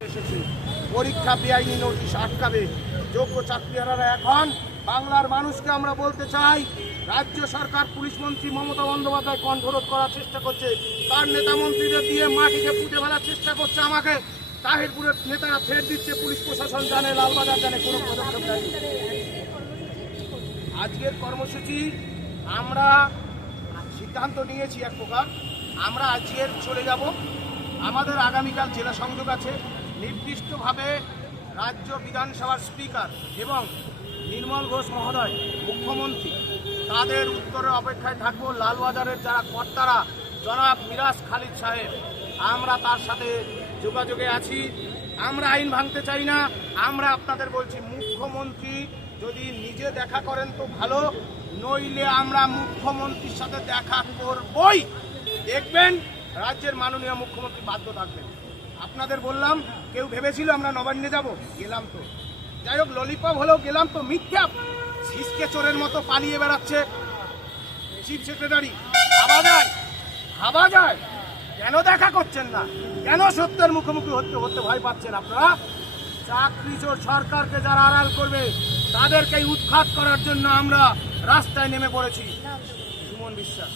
এসেছে। পরীক্ষা বেআইনি নোটিশ আটকাবে। যোগ্য চাকরিহারারা এখন বাংলার মানুষকে আমরা বলতে চাই, রাজ্য সরকার পুলিশ মন্ত্রী মমতা বন্দ্যোপাধ্যায় কণ্ঠরোধ করার চেষ্টা করছে। তার নেতা মন্ত্রীদের দিয়ে মাটিতে পুঁতে ফেলার চেষ্টা করছে আমাকে। তাহিরপুরের নেতারা ফের দিচ্ছে পুলিশ প্রশাসন জানে, লালবাজার জানে, কোনো পদক্ষেপ আজকের কর্মসূচি আমরা সিদ্ধান্ত নিয়েছি এক প্রকার। আমরা আজকের চলে যাব। আমাদের আগামীকাল জেলা সংযোগ আছে। নির্দিষ্টভাবে রাজ্য বিধানসভার স্পিকার এবং নির্মল ঘোষ মহোদয় মুখ্যমন্ত্রী, তাদের উত্তরের অপেক্ষায় থাকব লালবাজারের যারা কর্তারা, জনাব মিরাজ খালিদ সাহেব। আমরা তার সাথে যোগাযোগে আছি। আমরা আইন ভাঙতে চাই না। আমরা আপনাদের বলছি, মুখ্যমন্ত্রী যদি নিজে দেখা করেন তো ভালো, নইলে আমরা মুখ্যমন্ত্রীর সাথে দেখা করবই। দেখবেন, রাজ্যের মাননীয় মুখ্যমন্ত্রী বাধ্য থাকবেন। আপনাদের বললাম, কেউ ভেবেছিল আমরা নবান্নে যাব? গেলাম তো। যাই হোক ললিপপ হলেও গেলাম তো, মিথ্যা। সিসকে চোরের মতো পালিয়ে বেড়াচ্ছে চিফ সেক্রেটারি ভাবা যায় ভাবা যায়। কেন দেখা করছেন না? কেন সত্যের মুখোমুখি হতে হতে ভয় পাচ্ছেন আপনারা? চাকরি চোর সরকারকে যারা আড়াল করবে তাদেরকেই উৎখাত করার জন্য আমরা রাস্তায় নেমে পড়েছি। সুমন বিশ্বাস।